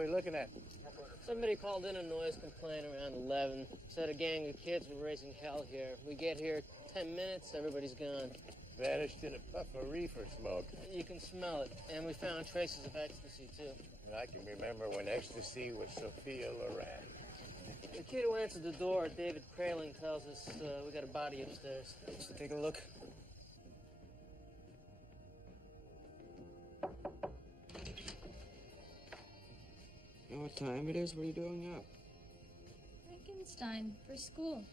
we looking at? Somebody called in a noise complaint around 11. Said a gang of kids were raising hell here. We get here 10 minutes, everybody's gone. Vanished in a puff of reefer smoke. You can smell it. And we found traces of ecstasy, too. I can remember when ecstasy was Sophia Loren. The kid who answered the door, David Kraling, tells us we got a body upstairs. Let's take a look. You know what time it is? What are you doing up? Frankenstein for school.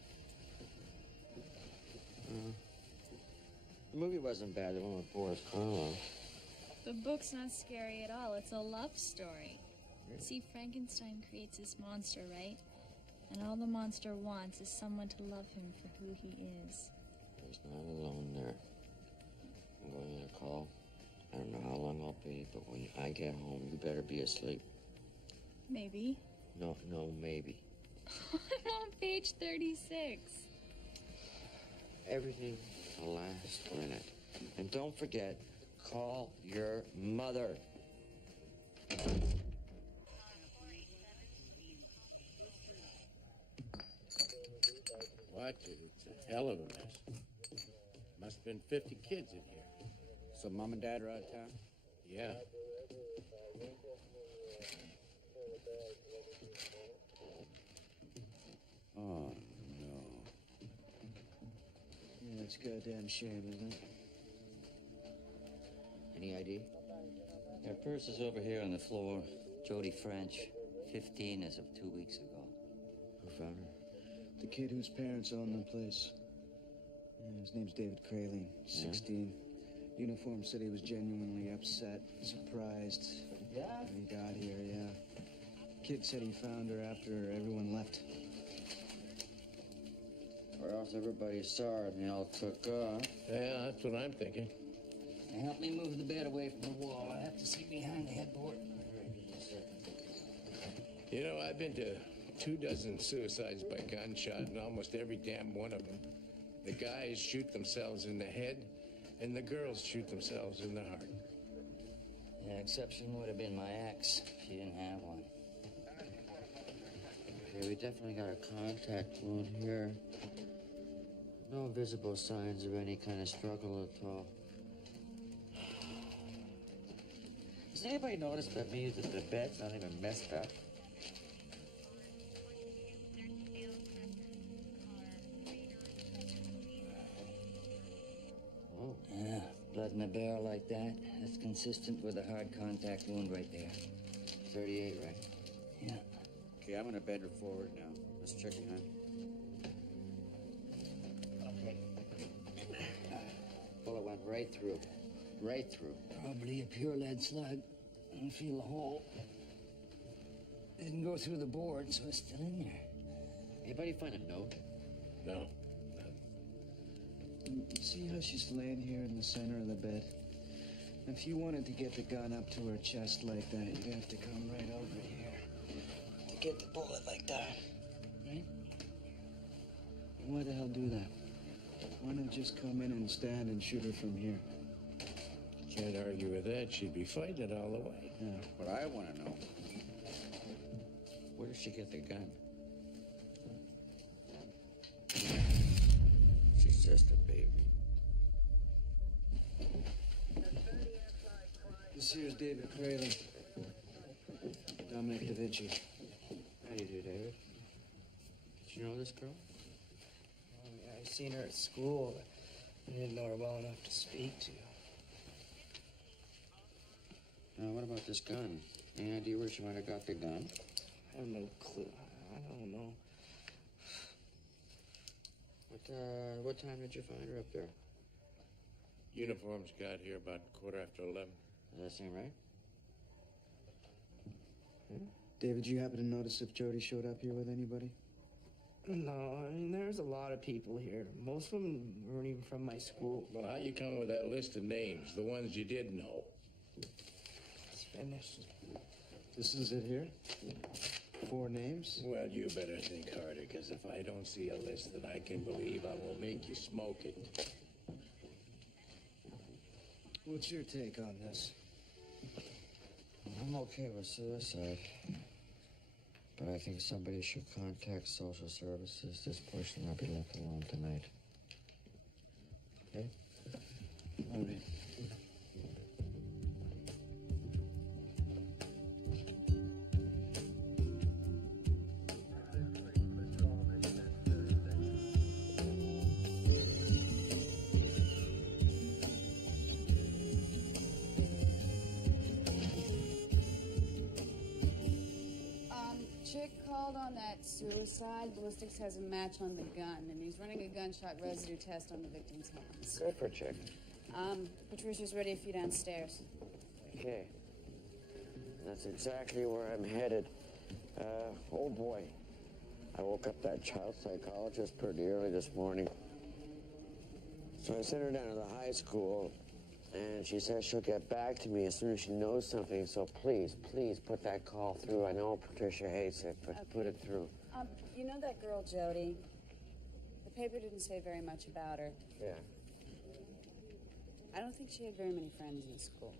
The movie wasn't bad, the one with Boris Karloff. The book's not scary at all. It's a love story. Really? See, Frankenstein creates this monster, right? And all the monster wants is someone to love him for who he is. He's not alone there. I'm going to call. I don't know how long I'll be, but when I get home, you better be asleep. Maybe. No, maybe. I'm on page 36. Everything to the last minute. And don't forget, call your mother. Watch it. It's a hell of a mess. Must have been 50 kids in here. So Mom and Dad are out of town? Yeah. Oh, no. Yeah, it's a goddamn shame, isn't it? Any ID? Her purse is over here on the floor. Jody French, 15 as of 2 weeks ago. Who found her? The kid whose parents own the place. Yeah, his name's David Kraling, 16. Yeah? Uniform said he was genuinely upset, surprised. Yeah? When he got here, yeah. Kid said he found her after everyone left. Or else everybody saw her and they all took off. Yeah, that's what I'm thinking. Now help me move the bed away from the wall. I have to see behind the headboard. You know, I've been to 24 suicides by gunshot, and almost every damn one of them, the guys shoot themselves in the head, and the girls shoot themselves in the heart. The exception would have been my ex. She didn't have one. Okay, we definitely got a contact wound here. No visible signs of any kind of struggle at all. Has anybody noticed that the bed's not even messed up? Oh. Yeah, blood in a barrel like that. That's consistent with a hard contact wound right there. 38, right? Yeah. Okay, I'm gonna bend her forward now. Let's check it out. Okay. Bullet went right through. Right through. Probably a pure lead slug. I don't feel a hole. Didn't go through the board, so it's still in there. Anybody find a note? No. See how she's laying here in the center of the bed? If you wanted to get the gun up to her chest like that, you'd have to come right over here to get the bullet like that, right? And why the hell do that? Why not just come in and stand and shoot her from here? Can't argue with that. She'd be fighting it all the way. Yeah. What I want to know, Where did she get the gun? She's just a baby. This here's David Kraling. Dominic Da Vinci. How do you do, David? Did you know this girl? I've seen her at school, but I didn't know her well enough to speak to. Now, what about this gun? Any idea where she might have got the gun? I have no clue. I don't know. What time did you find her up there? Uniforms got here about 11:15. Does that seem right? David, you happen to notice if Jody showed up here with anybody? No, I mean, there's a lot of people here. Most of them weren't even from my school. Well, how you come with that list of names, the ones you did know? It's finished. This is it here? 4 names? Well, you better think harder, because if I don't see a list that I can believe, I will make you smoke it. What's your take on this? I'm okay with suicide. But I think somebody should contact social services. This boy should not be left alone tonight. Okay? All right. Chick called on that suicide. Ballistics has a match on the gun, and he's running a gunshot residue test on the victim's hands. Good for Chick. Patricia's ready for you downstairs. Okay. That's exactly where I'm headed. Oh boy. I woke up that child psychologist pretty early this morning. So I sent her down to the high school, and she says she'll get back to me as soon as she knows something. So please, please put that call through. I know Patricia hates it, but put it through. You know that girl, Jody? The paper didn't say very much about her. Yeah. I don't think she had very many friends in school.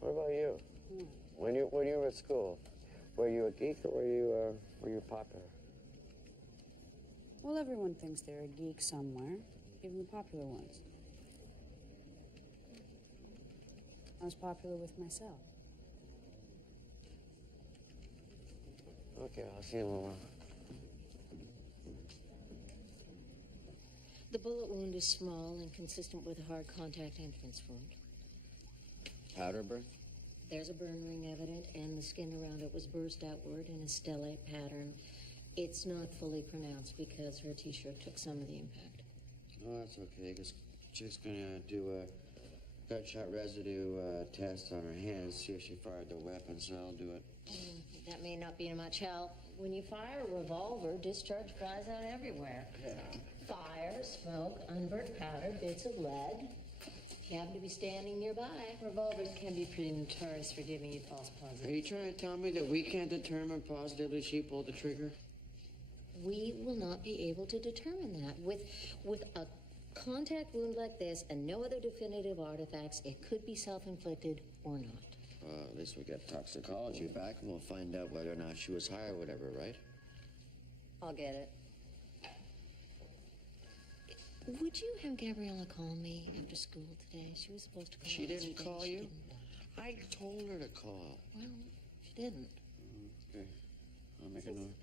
What about you? When you were at school, were you a geek or were you popular? Well, everyone thinks they're a geek somewhere, even the popular ones. I was popular with myself. Okay, I'll see you in a little while. The bullet wound is small and consistent with a hard contact entrance wound. Powder burn? There's a burn ring evident, and the skin around it was burst outward in a stellate pattern. It's not fully pronounced because her t-shirt took some of the impact. Oh, that's okay, because Chick's gonna do a gunshot residue test on her hands, see if she fired the weapon, so I'll do it. That may not be much help. When you fire a revolver, discharge flies out everywhere. Yeah. Fire, smoke, unburnt powder, bits of lead. If you happen to be standing nearby, revolvers can be pretty notorious for giving you false positives. Are you trying to tell me that we can't determine positively she pulled the trigger? We will not be able to determine that. With a contact wound like this and no other definitive artifacts, it could be self-inflicted or not. At least we get toxicology back and we'll find out whether or not she was high or whatever, right? I'll get it. Would you have Gabriella call me after school today? She was supposed to call. She didn't call She you? didn't. I told her to call. Well, she didn't. Okay. I'll make a note.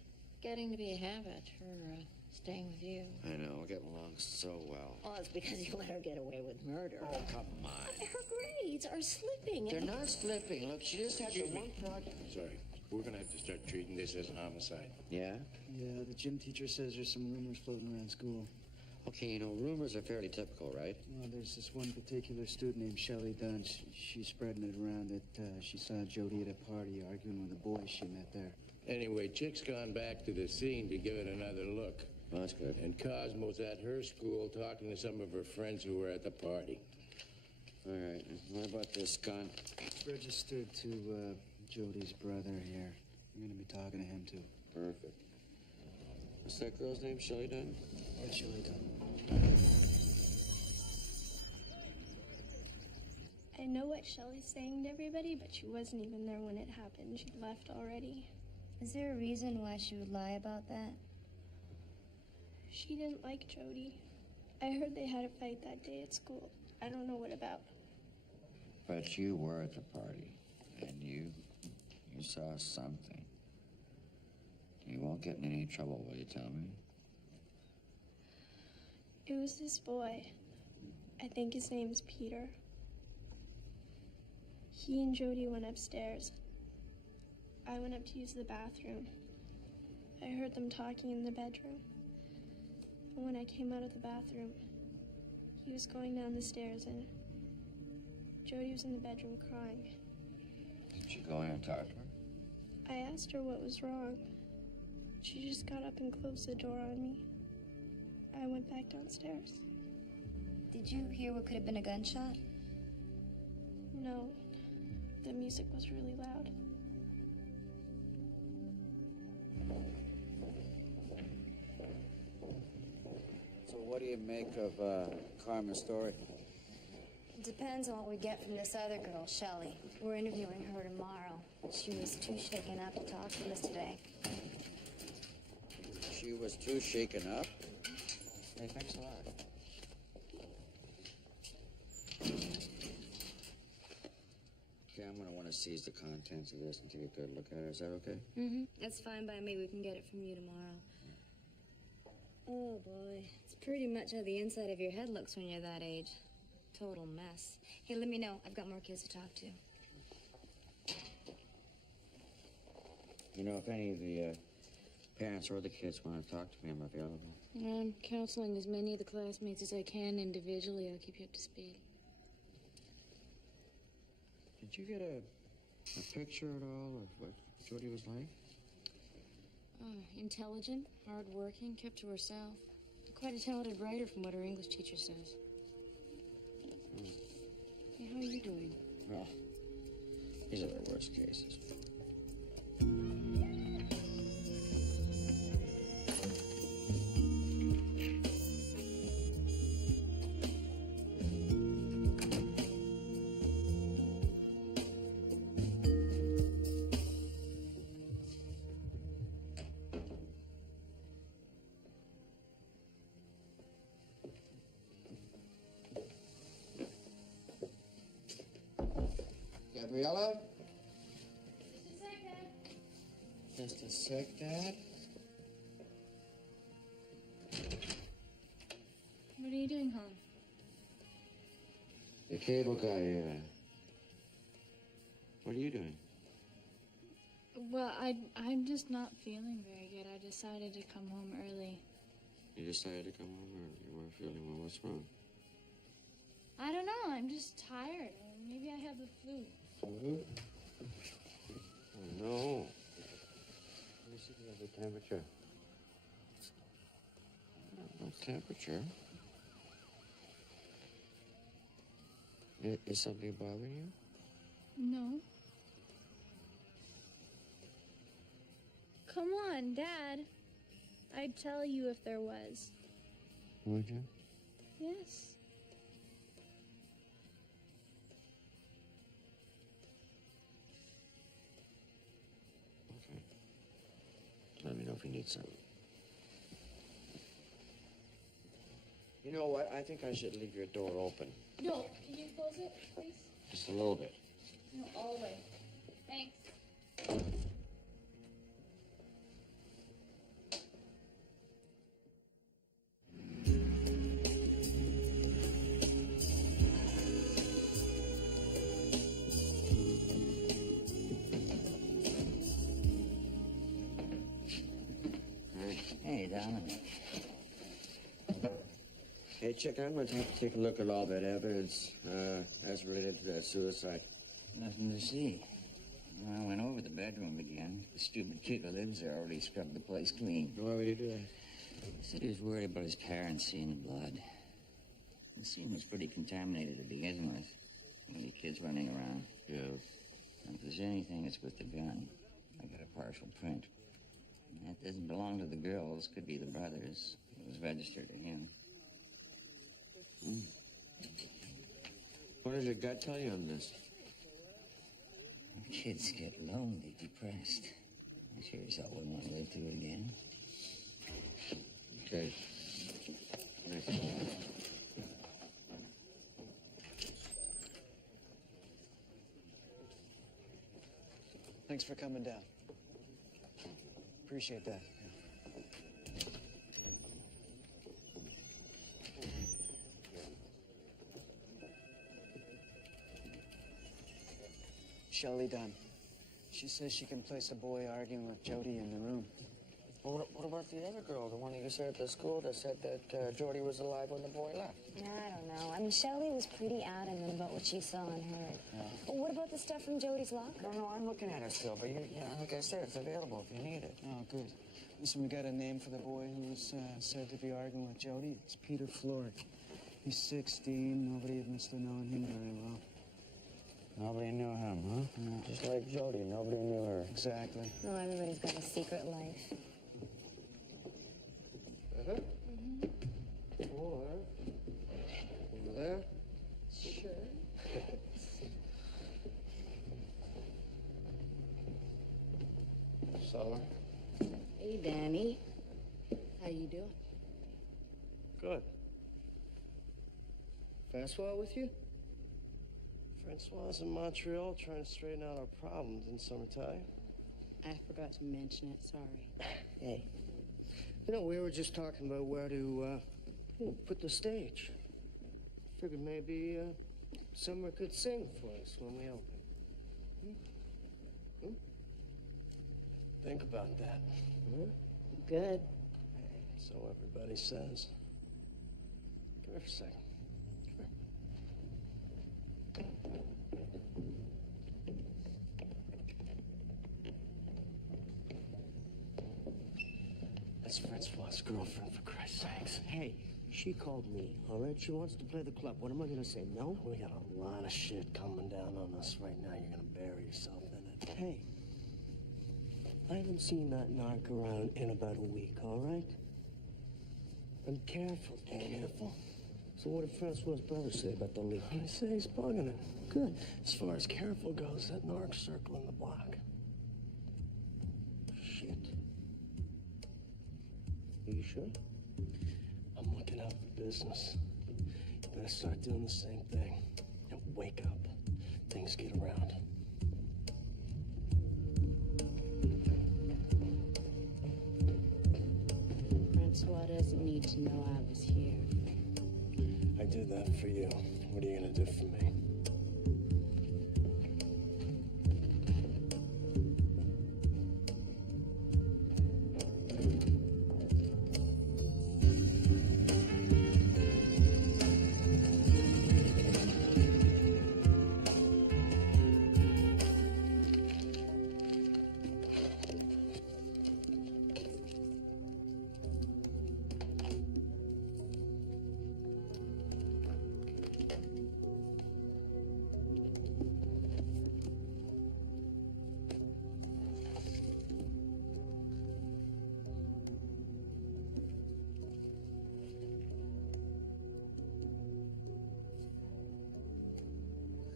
Getting to be a habit, her staying with you. I know, we're getting along so well. Oh, it's because you let her get away with murder. Oh, come on. Her grades are slipping. They're not slipping. Look, she just had the one project. Sorry. We're gonna have to start treating this as a homicide. Yeah? Yeah, the gym teacher says there's some rumors floating around school. Okay, you know, rumors are fairly typical, right? Well, there's this one particular student named Shelley Dunn. She's spreading it around that she saw Jody at a party arguing with the boys she met there. Anyway, Chick's gone back to the scene to give it another look. Well, that's good. And Cosmo's at her school talking to some of her friends who were at the party. All right. What about this gun? It's registered to Jody's brother here. You're gonna be talking to him, too. Perfect. What's that girl's name? Shelley Dunn? Yeah, Shelley Dunn. I know what Shelley's saying to everybody, but she wasn't even there when it happened. She'd left already. Is there a reason why she would lie about that? She didn't like Jody. I heard they had a fight that day at school. I don't know what about. But you were at the party, and you saw something. You won't get in any trouble, will you tell me? It was this boy. I think his name's Peter. He and Jody went upstairs. I went up to use the bathroom. I heard them talking in the bedroom. And when I came out of the bathroom, he was going down the stairs and Jody was in the bedroom crying. Did you go in and talk to her? I asked her what was wrong. She just got up and closed the door on me. I went back downstairs. Did you hear what could have been a gunshot? No, the music was really loud. So what do you make of Carmen's story? Depends on what we get from this other girl, Shelley. We're interviewing her tomorrow. She was too shaken up to talk to us today. She was too shaken up? Hey, thanks a lot. Okay, I'm gonna want to seize the contents of this and take a good look at it. Is that okay? Mm-hmm. That's fine by me. We can get it from you tomorrow. Oh, boy. It's pretty much how the inside of your head looks when you're that age. Total mess. Hey, let me know. I've got more kids to talk to. You know, if any of the parents or the kids want to talk to me, I'm available. I'm counseling as many of the classmates as I can individually. I'll keep you up to speed. Did you get a picture at all of what Jody was like? Intelligent, hardworking, kept to herself. Quite a talented writer from what her English teacher says. Hey, how are you doing? Well, these are the worst cases. Gabriella? Just a sec, Dad. What are you doing home? The cable guy, what are you doing? Well, I'm just not feeling very good. I decided to come home early. You decided to come home early. You weren't feeling well. What's wrong? I don't know. I'm just tired. Maybe I have the flu. Flu? Oh, no. Let me see if you have the temperature. No temperature. Is something bothering you? No. Come on, Dad. I'd tell you if there was. Would you? Yes. Okay. Let me know if you need something. You know what? I think I should leave your door open. No, can you close it, please? Just a little bit. No, all the way. Thanks. Hey, Dominic. Hey, Chick, I'm going to have to take a look at all that evidence as related to that suicide. Nothing to see. Well, I went over the bedroom again. The stupid kid who lives there already scrubbed the place clean. Why would he do that? He said he was worried about his parents seeing the blood. The scene was pretty contaminated to begin with. So many kids running around. Yeah. And if there's anything, it's with the gun. I got a partial print. That doesn't belong to the girls. Could be the brothers. It was registered to him. What does your gut tell you on this? Kids get lonely, depressed. I sure as hell wouldn't want to live through it again. Okay. Nice. Thanks for coming down. Appreciate that. Shelley Dunn. She says she can place a boy arguing with Jody in the room. Well, what about the other girl, the one that you said at the school that said that Jody was alive when the boy left? I don't know. I mean, Shelley was pretty adamant about what she saw and heard. Yeah. Well, what about the stuff from Jody's locker? No, I'm looking at it still, but like I said, it's available if you need it. Oh, good. Listen, we got a name for the boy who was said to be arguing with Jody. It's Peter Florick. He's 16. Nobody admits to knowing him very well. Nobody knew him, huh? No. Just like Jody, nobody knew her. Exactly. Oh, everybody's got a secret life. Uh-huh. Or over there. Sure. fella. Hey, Danny. How you doing? Good. Francois with you? Francois in Montreal trying to straighten out our problems in summertime. I forgot to mention it, sorry. Hey. You know, we were just talking about where to put the stage. Figured maybe Summer could sing for us when we open. Think about that. Good. So everybody says. Come here for a second. That's Francois' girlfriend, for Christ's sakes. Hey, she called me, all right? She wants to play the club. What am I gonna say, no? We got a lot of shit coming down on us right now. You're gonna bury yourself in it. Hey, I haven't seen that narc around in about a week, all right? I'm careful, Danny. Careful? So what did Francois' brother say about the leak? I say he's bugging it. Good. As far as careful goes, that narc's circling the block. Shit. Are you sure? I'm looking out for business. You better start doing the same thing. And wake up. Things get around. Francois doesn't need to know I was here. I do that for you. What are you gonna do for me?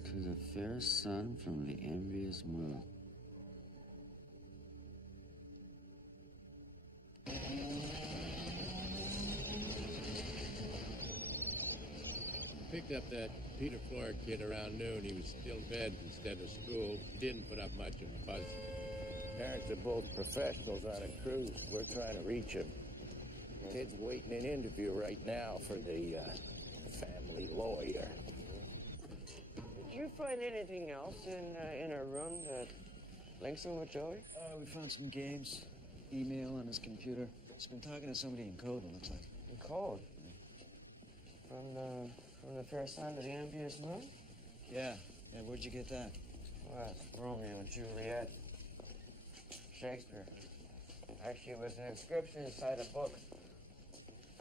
To the fair sun from the envious moon. Picked up that Peter Flora kid around noon. He was still in bed instead of school. He didn't put up much of a fuss. Parents are both professionals on a cruise. We're trying to reach him. Kid's waiting an interview right now for the family lawyer. Did you find anything else in her room that links him with Joey? We found some games, email on his computer. He's been talking to somebody in code, it looks like. In code? From the fair sun to the envious moon? Yeah, where'd you get that? Well, it's Romeo and Juliet. Shakespeare. Actually, it was an inscription inside a book.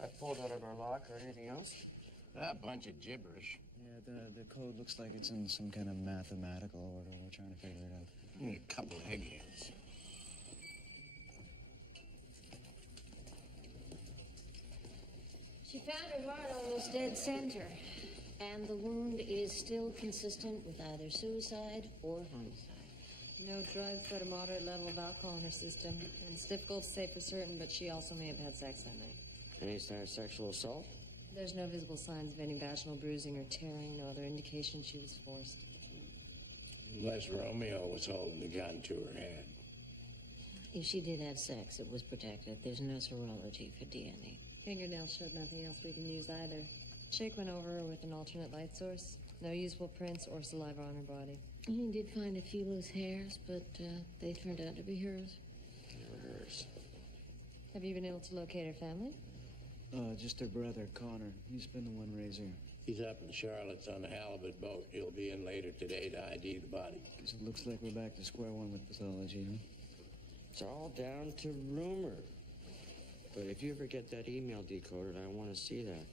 I pulled out of her locker. Anything else? A bunch of gibberish. Yeah, the code looks like it's in some kind of mathematical order. We're trying to figure it out. Need a couple of eggheads. She found her heart almost dead center, and the wound is still consistent with either suicide or homicide. No drugs, but a moderate level of alcohol in her system. And it's difficult to say for certain, but she also may have had sex that night. Any sign of sexual assault? There's no visible signs of any vaginal bruising or tearing, no other indication she was forced. Unless Romeo was holding the gun to her head. If she did have sex, it was protected. There's no serology for DNA. Fingernails showed nothing else we can use either. Jake went over her with an alternate light source. No usable prints or saliva on her body. He did find a few loose hairs, but they turned out to be hers. Hers. Have you been able to locate her family? Just her brother, Connor. He's been the one raising her. He's up in Charlotte's on the halibut boat. He'll be in later today to ID the body. Guess it looks like we're back to square one with pathology, huh? It's all down to rumor. But if you ever get that email decoded, I want to see that.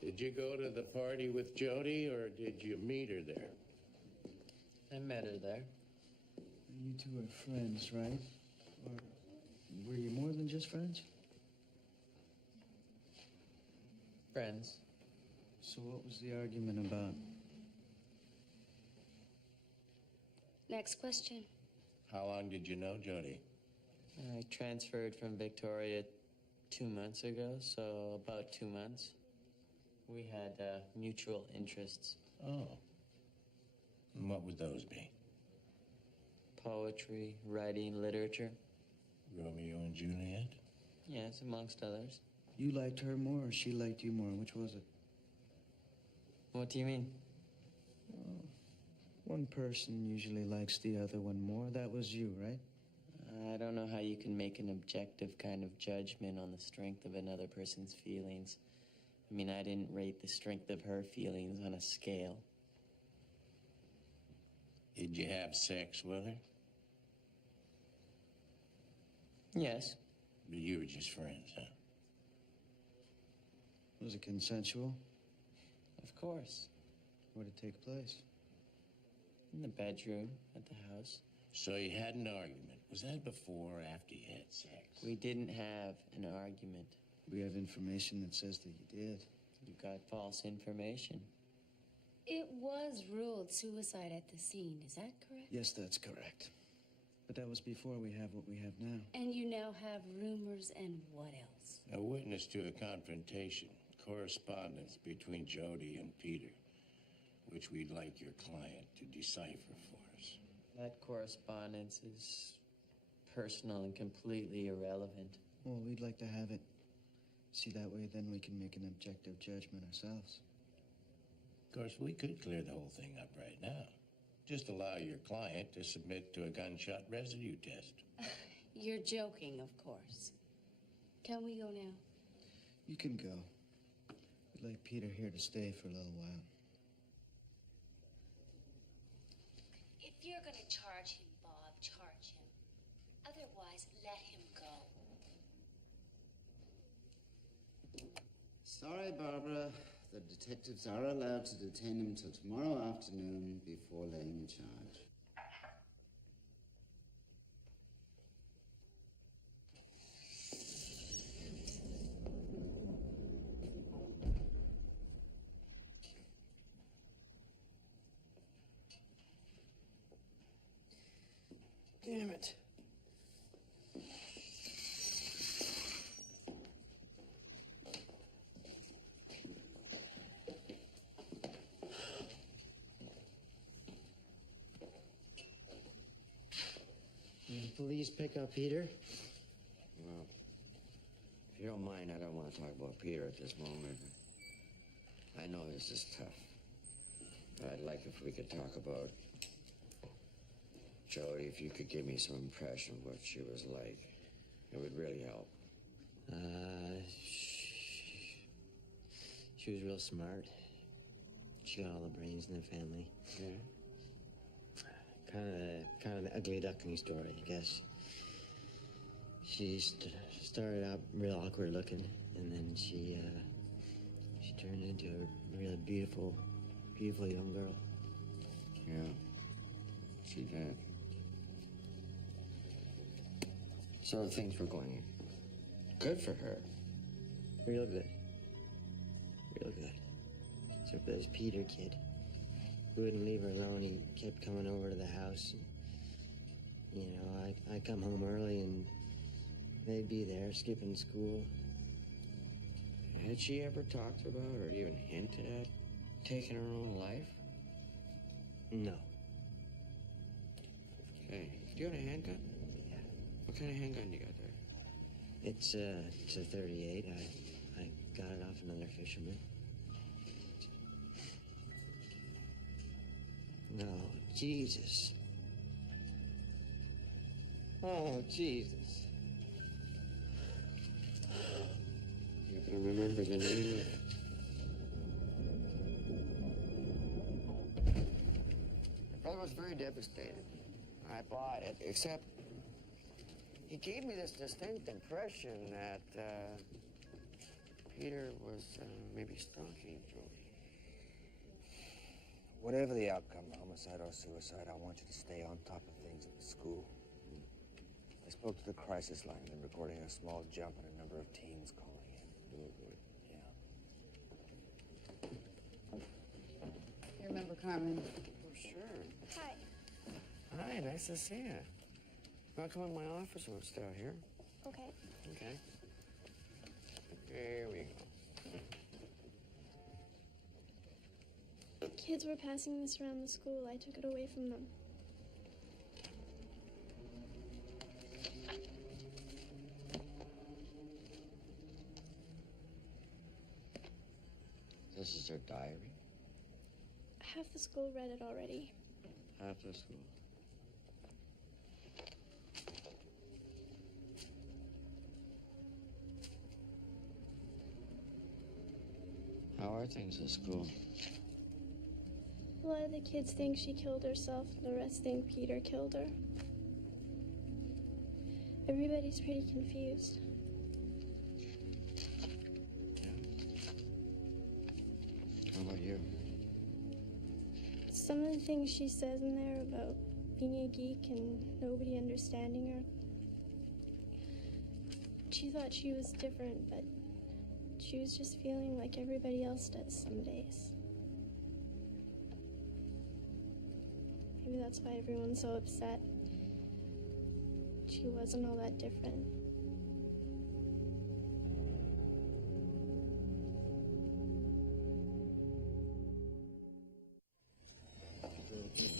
Did you go to the party with Jody, or did you meet her there? I met her there. You two are friends, right? Or were you more than just friends? Friends. So what was the argument about? Next question. How long did you know Jody? I transferred from Victoria 2 months ago, so about 2 months. We had mutual interests. Oh. And what would those be? Poetry, writing, literature. Romeo and Juliet? Yes, amongst others. You liked her more or she liked you more? Which was it? What do you mean? Oh, one person usually likes the other one more. That was you, right? I don't know how you can make an objective kind of judgment on the strength of another person's feelings. I mean, I didn't rate the strength of her feelings on a scale. Did you have sex with her? Yes. But you were just friends, huh? Was it consensual? Of course. Where did it take place? In the bedroom at the house. So you had an argument. Was that before or after you had sex? We didn't have an argument. We have information that says that you did. You got false information. It was ruled suicide at the scene, is that correct? Yes, that's correct. But that was before we have what we have now. And you now have rumors and what else? A witness to a confrontation, correspondence between Jody and Peter, which we'd like your client to decipher for us. That correspondence is personal and completely irrelevant. Well, we'd like to have it. See, that way then we can make an objective judgment ourselves. Of course, we could clear the whole thing up right now. Just allow your client to submit to a gunshot residue test. You're joking, of course. Can we go now? You can go. We'd like Peter here to stay for a little while. If you're gonna charge him, Bob, charge him. Otherwise, let him go. Sorry, Barbara. The detectives are allowed to detain him till tomorrow afternoon before laying a charge. Damn it. Did the police pick up Peter? Well, if you don't mind, I don't want to talk about Peter at this moment. I know this is tough. But I'd like if we could talk about Jody, if you could give me some impression of what she was like. It would really help. She was real smart. She got all the brains in the family. Yeah? Kind of the ugly duckling story, I guess. She started out real awkward looking, and then she turned into a really beautiful young girl. Yeah, she did. So things were going good for her. Real good. Real good. Except for this Peter kid. Who wouldn't leave her alone. He kept coming over to the house. And, you know, I'd come home early and they'd be there skipping school. Had she ever talked about or even hinted at taking her own life? No. Okay. Do you have a handgun? Yeah. What kind of handgun you got there? It's a 38. I got it off another fisherman. No, Jesus. Oh, Jesus. You're gonna remember the name. I was very devastated. I bought it, except he gave me this distinct impression that Peter was maybe stalking Jody. Whatever the outcome, homicide or suicide, I want you to stay on top of things at the school. I spoke to the crisis line and they're recording a small jump in a number of teens calling in. Oh, boy. Yeah. remember Carmen? Oh, sure. Hi. Hi, nice to see you. I'll come in my office when I'm still here. Okay. Okay. Here we go. Kids were passing this around the school. I took it away from them. This is her diary? Half the school read it already. Half the school. How are things at school? A lot of the kids think she killed herself, the rest think Peter killed her. Everybody's pretty confused. How about you? Some of the things she says in there about being a geek and nobody understanding her. She thought she was different, but she was just feeling like everybody else does some days. Maybe that's why everyone's so upset. She wasn't all that different.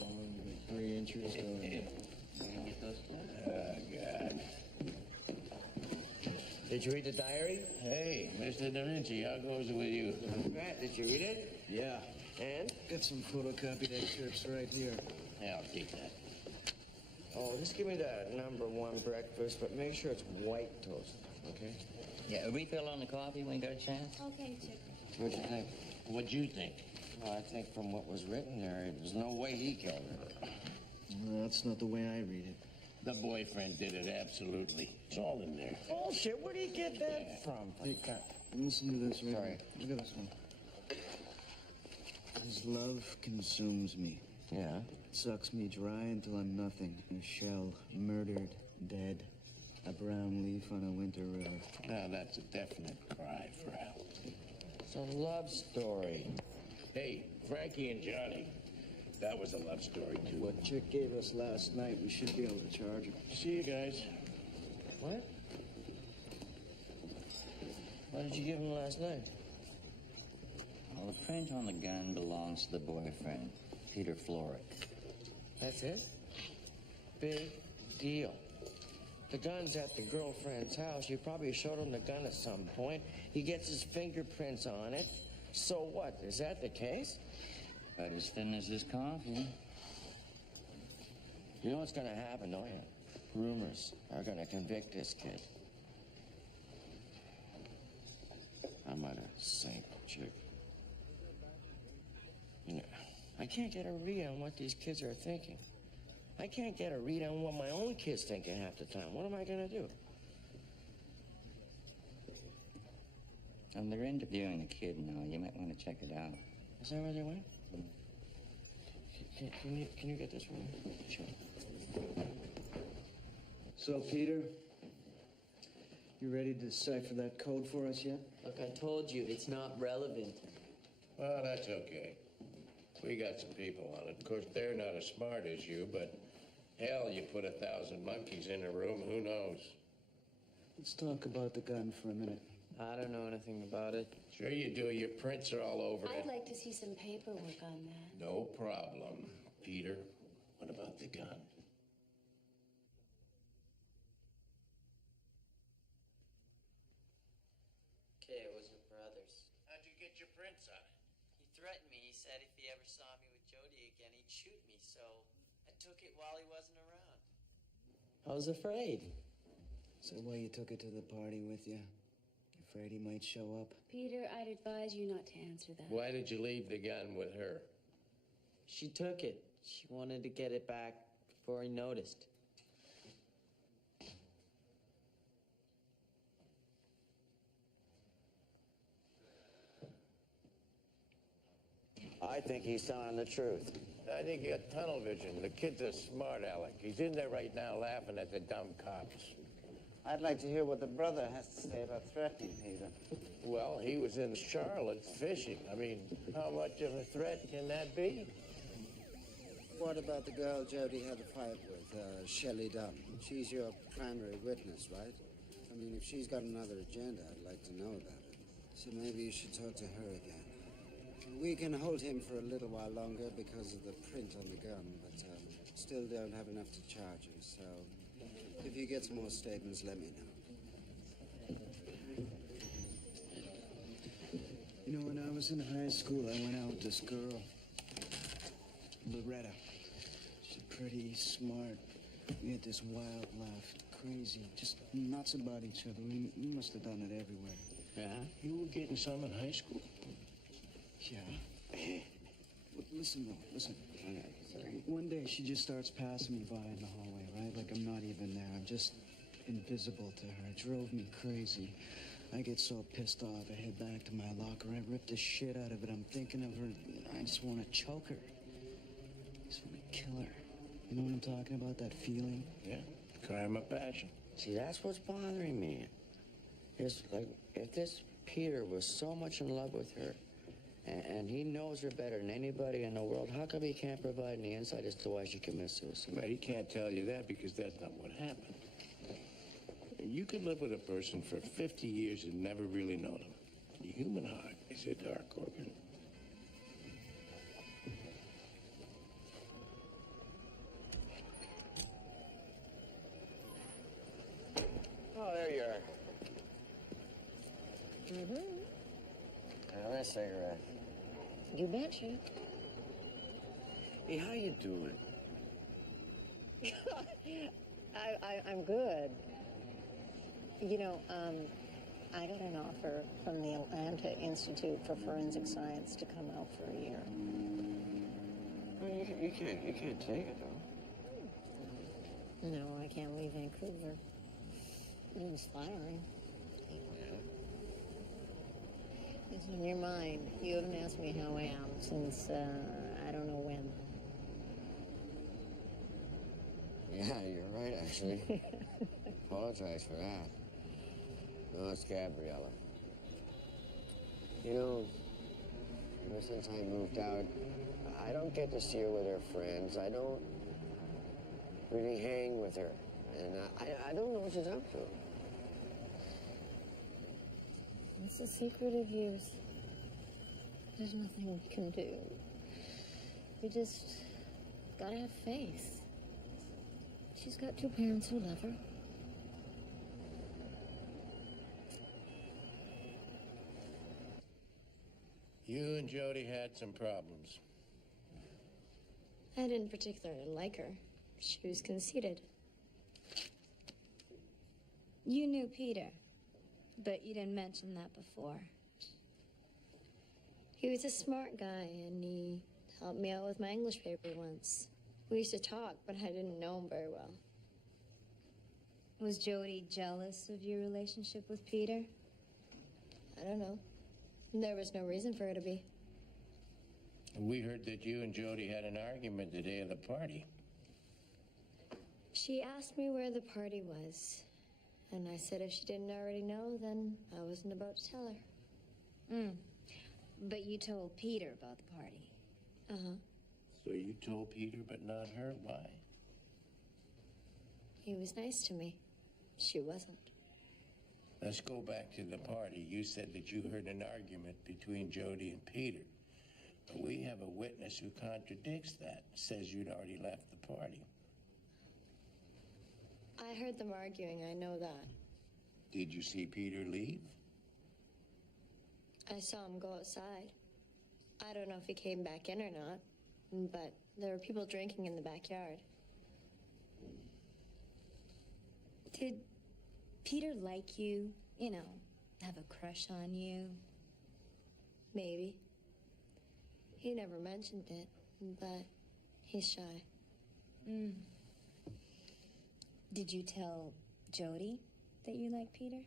Long, 3 inches. Oh, God. Did you read the diary? Hey, Mr. Da Vinci, how goes it with you? Matt, did you read it? Yeah. And? Got some photocopied excerpts right here. Yeah, I'll take that. Oh, just give me the #1 breakfast, but make sure it's white toast, okay? Yeah, a refill on the coffee when you got a chance? Okay, Chip. What'd you think? What'd you think? Well, I think from what was written there, there's no way he killed her. Well, that's not the way I read it. The boyfriend did it, absolutely. It's all in there. Bullshit, where do you get that from? Listen to this right Sorry. here. Look at this one. His love consumes me. Yeah? It sucks me dry until I'm nothing. A shell, murdered, dead. A brown leaf on a winter river. Now, that's a definite cry for help. It's a love story. Hey, Frankie and Johnny. That was a love story, too. What Chick gave us last night, we should be able to charge him. See you guys. What? What did you give him last night? Well, the print on the gun belongs to the boyfriend, Peter Florick. That's it? Big deal. The gun's at the girlfriend's house. You probably showed him the gun at some point. He gets his fingerprints on it. So what? Is that the case? About as thin as his coffee. You know what's gonna happen, don't you? Rumors are gonna convict this kid. I'm gonna sink, Chick. You know, I can't get a read on what these kids are thinking. I can't get a read on what my own kids thinking half the time. What am I gonna do? And they're interviewing the kid now. You might want to check it out. Is that where they went? Can you get this one? Sure. So, Peter, you ready to decipher that code for us yet? Look, I told you, it's not relevant. Well, that's okay. We got some people on it. Of course, they're not as smart as you, but hell, you put 1,000 monkeys in a room, who knows? Let's talk about the gun for a minute. I don't know anything about it. Sure you do. Your prints are all over I'd it. like to see some paperwork on that. No problem. Peter, what about the gun? Okay, it was your brother's. How'd you get your prints on it? He threatened me. He said if he ever saw me with Jody again, he'd shoot me. So I took it while he wasn't around. I was afraid. So why you took it to the party with you? Afraid he might show up? Peter, I'd advise you not to answer that. Why did you leave the gun with her? She took it. She wanted to get it back before he noticed. I think he's telling the truth. I think you got tunnel vision. The kid's a smart aleck. He's in there right now laughing at the dumb cops. I'd like to hear what the brother has to say about threatening Peter. Well, he was in Charlotte fishing. I mean, how much of a threat can that be? What about the girl Jody had a fight with, Shelley Dunn? She's your primary witness, right? I mean, if she's got another agenda, I'd like to know about it. So maybe you should talk to her again. We can hold him for a little while longer because of the print on the gun, but still don't have enough to charge him, so if you get some more statements, let me know. You know, when I was in high school, I went out with this girl, Loretta. She's pretty smart. We had this wild laugh, crazy, just nuts about each other. We must have done it everywhere. Yeah? You were getting some in high school? Yeah. Listen, though, listen. One day, she just starts passing me by in the hallway, right? Like I'm not even there. I'm just invisible to her. It drove me crazy. I get so pissed off, I head back to my locker. I rip the shit out of it. I'm thinking of her. I just want to choke her. I just want to kill her. You know what I'm talking about? That feeling? Yeah. Crime of passion. See, that's what's bothering me. It's like, if this Peter was so much in love with her, and he knows her better than anybody in the world, how come he can't provide any insight as to why she commits suicide? Well, he can't tell you that because that's not what happened. You could live with a person for 50 years and never really know them. The human heart is a dark organ. Oh, there you are. Have a cigarette. You betcha. Hey, how you doing? I'm good. You know, I got an offer from the Atlanta Institute for Forensic Science to come out for a year. Well, you can't take it, though. No, I can't leave Vancouver. It was flattering. It's in your mind. You haven't asked me how I am since, I don't know when. Yeah, you're right, actually. Apologize for that. No, it's Gabriella. You know, ever since I moved out, I don't get to see her with her friends. I don't really hang with her. And I don't know what she's up to. It's a secret of yours. There's nothing we can do. We just gotta have faith. She's got two parents who love her. You and Jody had some problems. I didn't particularly like her. She was conceited. You knew Peter, but you didn't mention that before. He was a smart guy, and he helped me out with my English paper once. We used to talk, but I didn't know him very well. Was Jody jealous of your relationship with Peter? I don't know. There was no reason for her to be. We heard that you and Jody had an argument the day of the party. She asked me where the party was, and I said if she didn't already know, then I wasn't about to tell her. But you told Peter about the party. Uh-huh. So you told Peter, but not her? Why? He was nice to me. She wasn't. Let's go back to the party. You said that you heard an argument between Jody and Peter. But we have a witness who contradicts that, says you'd already left the party. I heard them arguing, I know that. Did you see Peter leave? I saw him go outside. I don't know if he came back in or not, but there were people drinking in the backyard. Did Peter like you? You know, have a crush on you? Maybe. He never mentioned it, but he's shy. Did you tell Jody that you like Peter?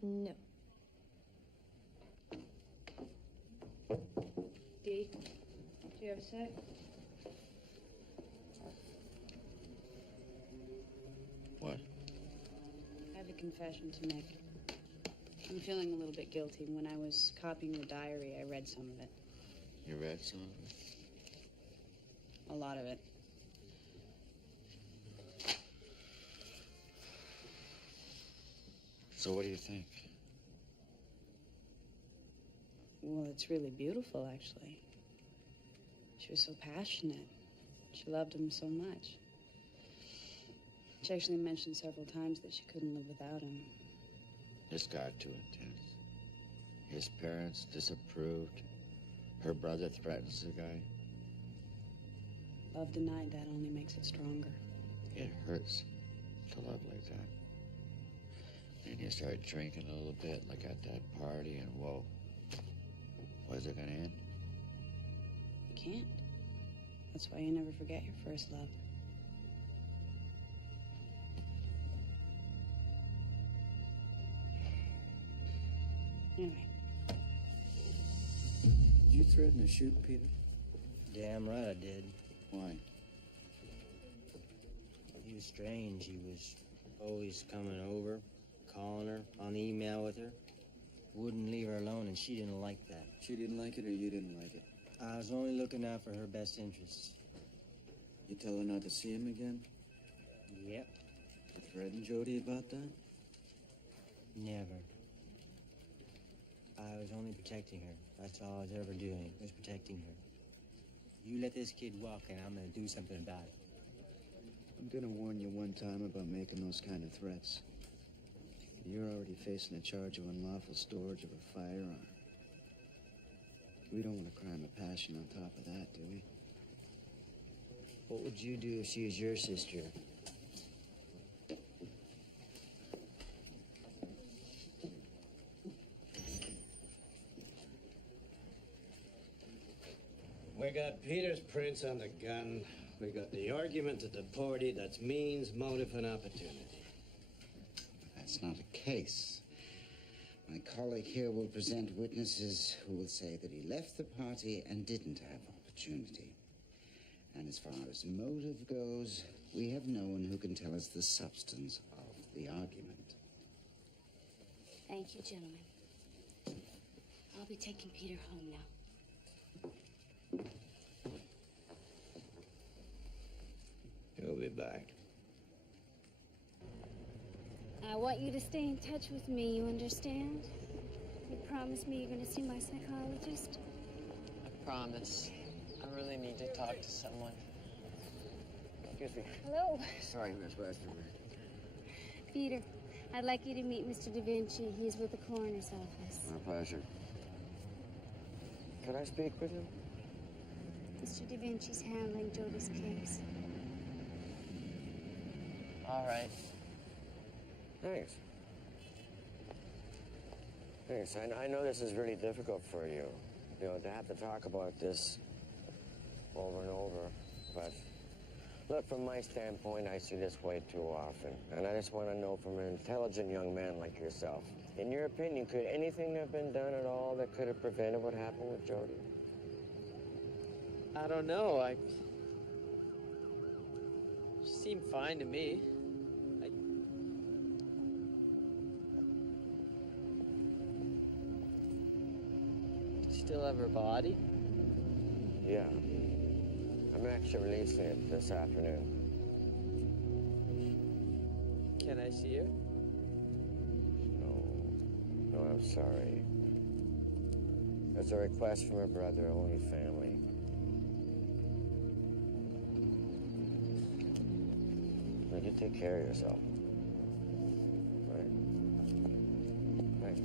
No. Dee, do you have a sec? What? confession to make. I'm feeling a little bit guilty. When I was copying the diary, I read some of it. You read some of it? A lot of it. So what do you think? Well, it's really beautiful, actually. She was so passionate. She loved him so much. She actually mentioned several times that she couldn't live without him. This got too intense. His parents disapproved. Her brother threatens the guy. Love denied, that only makes it stronger. It hurts to love like that. Then you start drinking a little bit, like at that party, and whoa. Where's it gonna end? You can't. That's why you never forget your first love. Anyway. Did you threaten to shoot Peter? Damn right I did. Why? He was strange. He was always coming over, calling her, on email with her. Wouldn't leave her alone, and she didn't like that. She didn't like it, or you didn't like it? I was only looking out for her best interests. You tell her not to see him again? Yep. You threatened Jody about that? Never. I was only protecting her. That's all I was ever doing, was protecting her. You let this kid walk, and I'm gonna do something about it. I'm gonna warn you one time about making those kind of threats. You're already facing a charge of unlawful storage of a firearm. We don't want a crime of passion on top of that, do we? What would you do if she was your sister? We got Peter's prints on the gun. We got the argument at the party. That's means, motive, and opportunity. That's not a case. My colleague here will present witnesses who will say that he left the party and didn't have opportunity. And as far as motive goes, we have no one who can tell us the substance of the argument. Thank you, gentlemen. I'll be taking Peter home now. He'll be back. I want you to stay in touch with me, you understand? You promise me you're going to see my psychologist? I promise. I really need to talk to someone. Excuse me. Hello. Sorry, Miss Westerman. Peter, I'd like you to meet Mr. Da Vinci. He's with the coroner's office. My pleasure. Could I speak with him? Mr. Da Vinci's handling Jody's case. All right. Thanks. Thanks. I know this is really difficult for you, to have to talk about this over and over. But look, from my standpoint, I see this way too often. And I just want to know from an intelligent young man like yourself, in your opinion, could anything have been done at all that could have prevented what happened with Jody? I don't know. She seemed fine to me. Still have her body? Yeah. I'm actually releasing it this afternoon. Can I see her? No, I'm sorry. It's a request from her brother, only family. Now, you take care of yourself. Right? Right.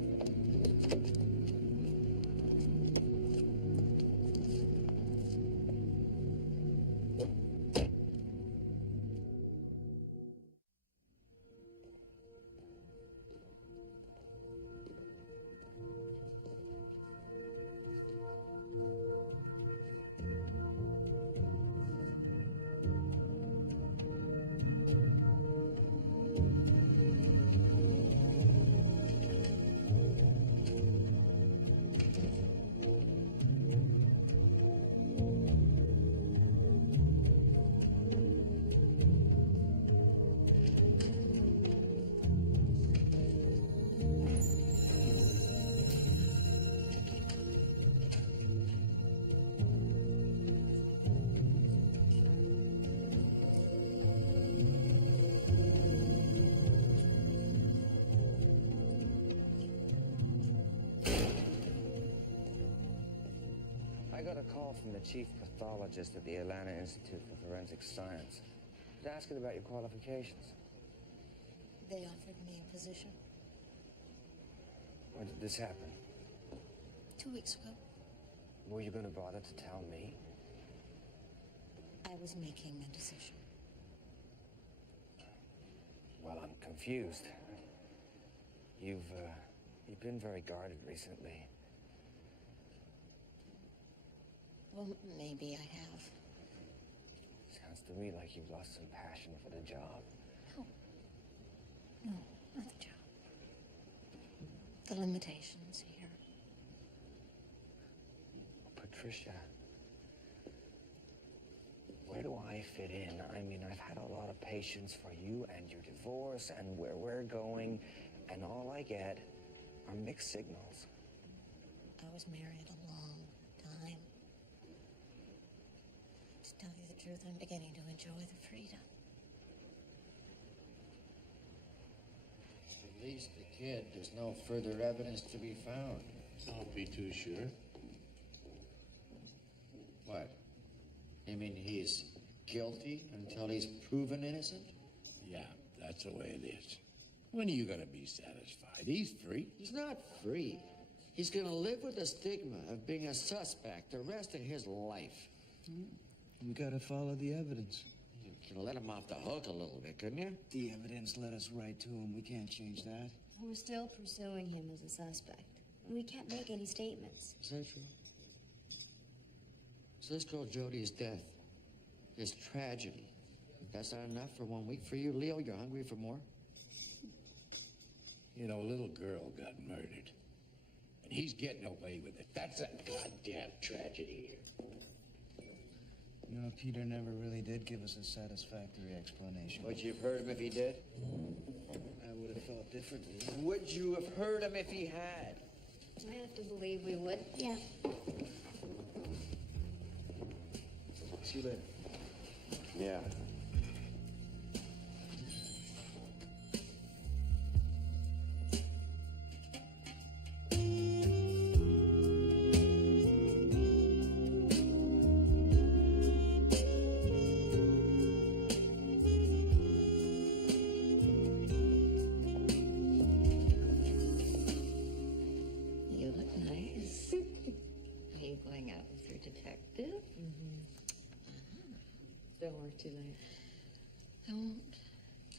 call from the chief pathologist at the Atlanta Institute for Forensic Science. He's asking about your qualifications. They offered me a position When did this happen? 2 weeks ago. Were you going to bother to tell me? I was making a decision. Well, I'm confused. You've been very guarded recently. Well, maybe I have. Sounds to me like you've lost some passion for the job. No, not the job. The limitations here. Patricia, where do I fit in? I mean, I've had a lot of patience for you and your divorce and where we're going, and all I get are mixed signals. I was married a long time. To tell you the truth, I'm beginning to enjoy the freedom. At least the kid, there's no further evidence to be found. Don't be too sure. What? You mean he's guilty until he's proven innocent? Yeah, that's the way it is. When are you gonna be satisfied? He's free. He's not free. He's gonna live with the stigma of being a suspect the rest of his life. We gotta follow the evidence. You can let him off the hook a little bit, couldn't you? The evidence led us right to him. We can't change that. We're still pursuing him as a suspect. We can't make any statements. Is that true? So this girl Jody's death, this tragedy, that's not enough for 1 week for you, Leo? You're hungry for more? You know, a little girl got murdered. And he's getting away with it. That's a goddamn tragedy here. You know, Peter never really did give us a satisfactory explanation. Would you have heard him if he did? I would have felt differently. Would you have heard him if he had? I have to believe we would. Yeah. See you later. Yeah. You look nice. Are you going out with your detective? Don't work too late. I won't.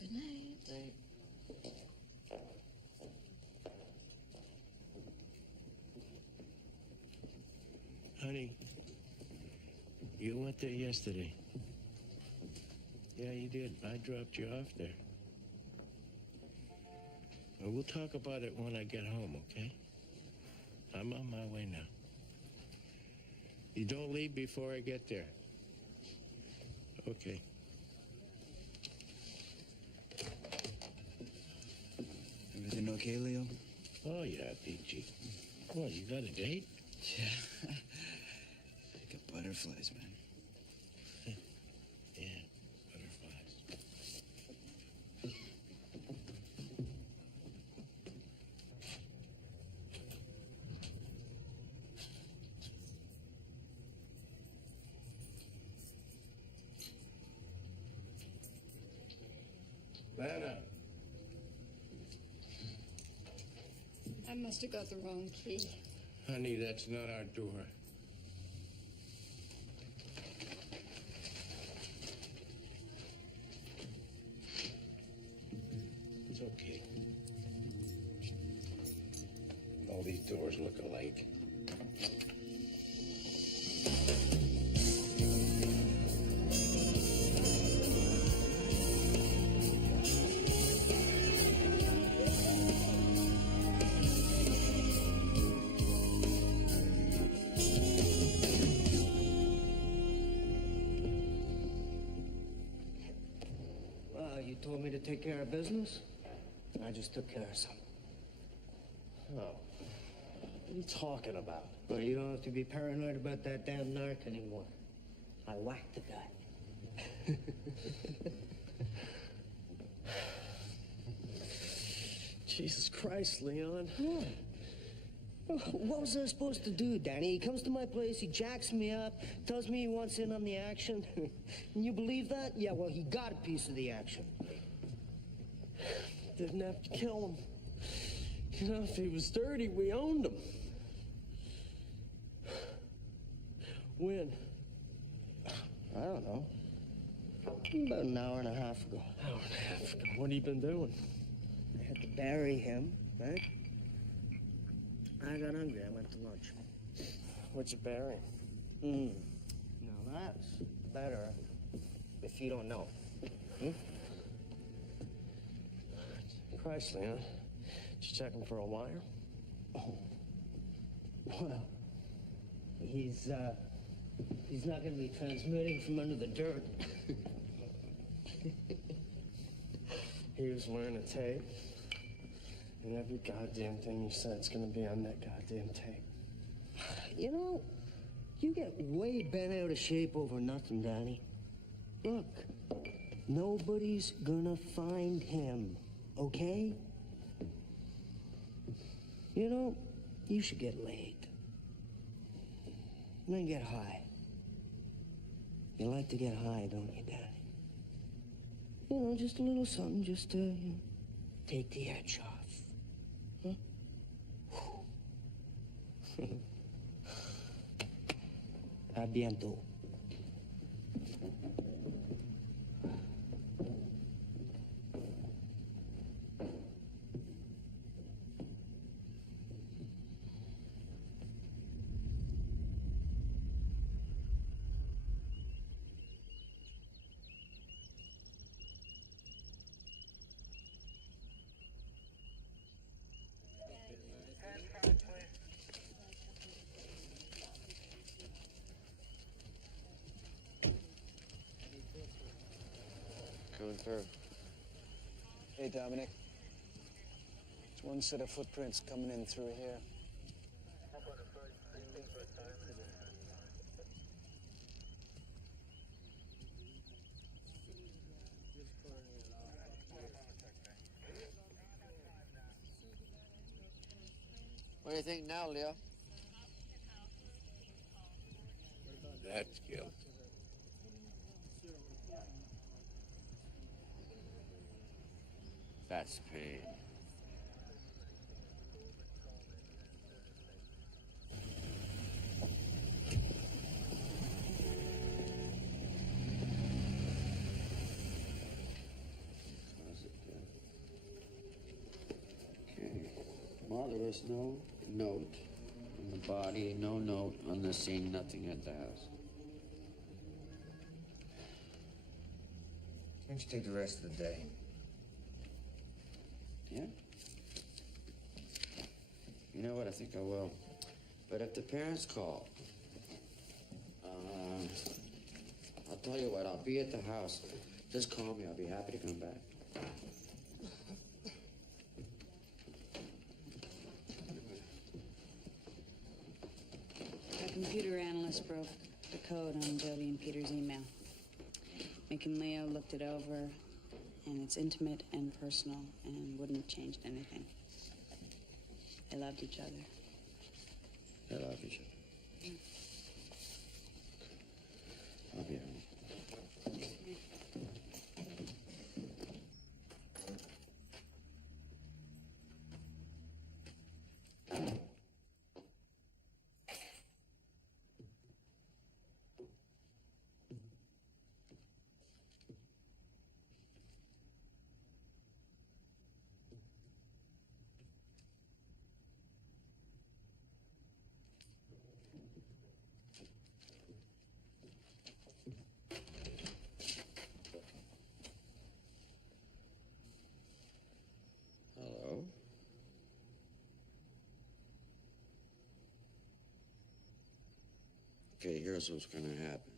Good night. Night. Honey, you went there yesterday. Yeah, you did. I dropped you off there. Well, we'll talk about it when I get home, okay? I'm on my way now. You don't leave before I get there. Okay. Everything okay, Leo? Oh, yeah, Peachy. What, you got a date? Yeah. I got butterflies, man. Yeah, butterflies. Lana. I must have got the wrong key. Honey, that's not our door. It's okay. All these doors look alike. Well, you told me to take care of business. I just took care of some. Oh. What are you talking about? Well, you don't have to be paranoid about that damn narc anymore. I whacked the guy. Jesus Christ, Leon. What was I supposed to do, Danny? He comes to my place, he jacks me up, tells me he wants in on the action. And you believe that? Yeah, well, he got a piece of the action. Didn't have to kill him. You know, if he was dirty, we owned him. When? I don't know. About an hour and a half ago. Hour and a half ago. What have you been doing? I had to bury him, right? I got hungry. I went to lunch. What'd you bury? Now that's better if you don't know. Presley, huh? Did you check him for a wire? Oh. Well, he's not going to be transmitting from under the dirt. He was wearing a tape. And every goddamn thing you said's gonna be on that goddamn tape. You know, you get way bent out of shape over nothing, Danny. Look, nobody's gonna find him, okay? You know, you should get laid. And then get high. You like to get high, don't you, Danny? You know, just a little something just to, take the edge off. Huh? A bientôt. Coming through. Hey, Dominic. There's one set of footprints coming in through here. What do you think now, Leo? That's guilt. That's pain. Okay. Well, there was no note on the body, no note on the scene, nothing at the house. Why don't you take the rest of the day? Yeah? You know what? I think I will. But if the parents call, I'll tell you what, I'll be at the house. Just call me. I'll be happy to come back. A computer analyst broke the code on Jody and Peter's email. Mick and Leo looked it over, and it's intimate and personal and wouldn't have changed anything. They loved each other. They love each other. I'll be home. Hello? Okay, here's what's gonna happen.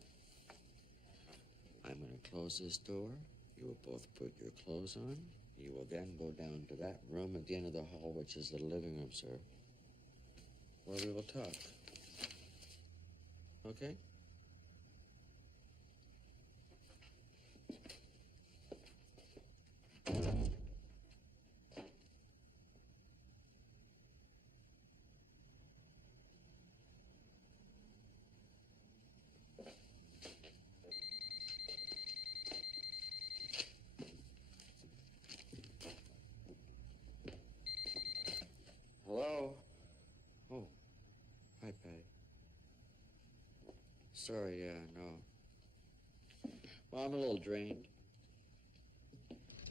I'm gonna close this door. You will both put your clothes on. You will then go down to that room at the end of the hall, which is the living room, sir, where we will talk. Okay? sorry, yeah, no. Well, I'm a little drained.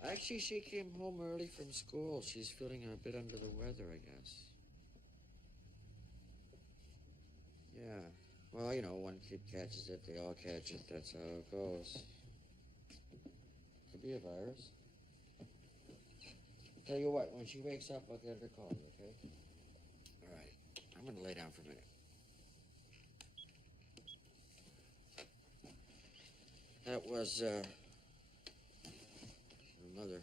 Actually, she came home early from school. She's feeling a bit under the weather, I guess. Yeah. Well, you know, one kid catches it, they all catch it. That's how it goes. Could be a virus. Tell you what, when she wakes up, I'll get her to call you, okay? All right. I'm going to lay down for a minute. That was, her mother.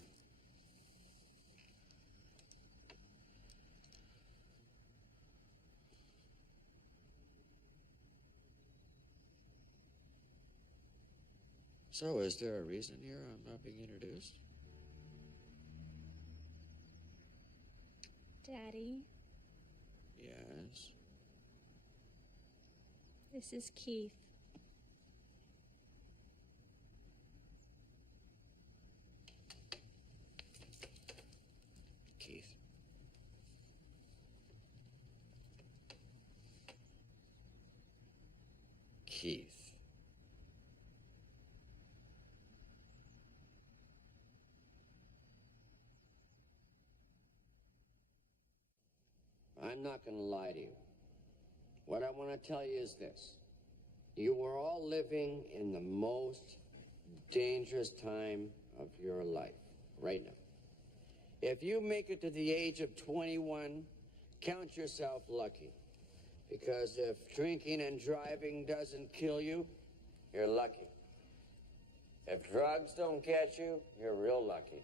So, is there a reason here I'm not being introduced? Daddy, Yes. this is Keith. Keith. Keith. I'm not going to lie to you. What I want to tell you is this. You are all living in the most dangerous time of your life right now. If you make it to the age of 21, count yourself lucky. Because if drinking and driving doesn't kill you, you're lucky. If drugs don't get you, you're real lucky.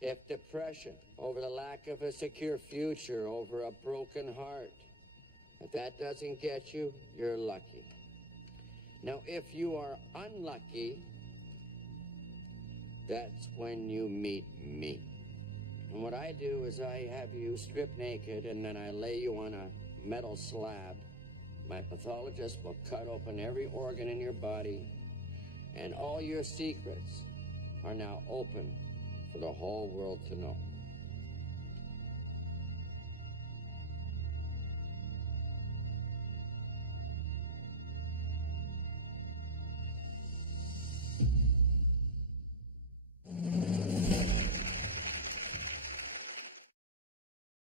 If depression over the lack of a secure future, over a broken heart, if that doesn't get you, you're lucky. Now, if you are unlucky, that's when you meet me. And what I do is I have you stripped naked and then I lay you on a metal slab. My pathologist will cut open every organ in your body, and all your secrets are now open for the whole world to know.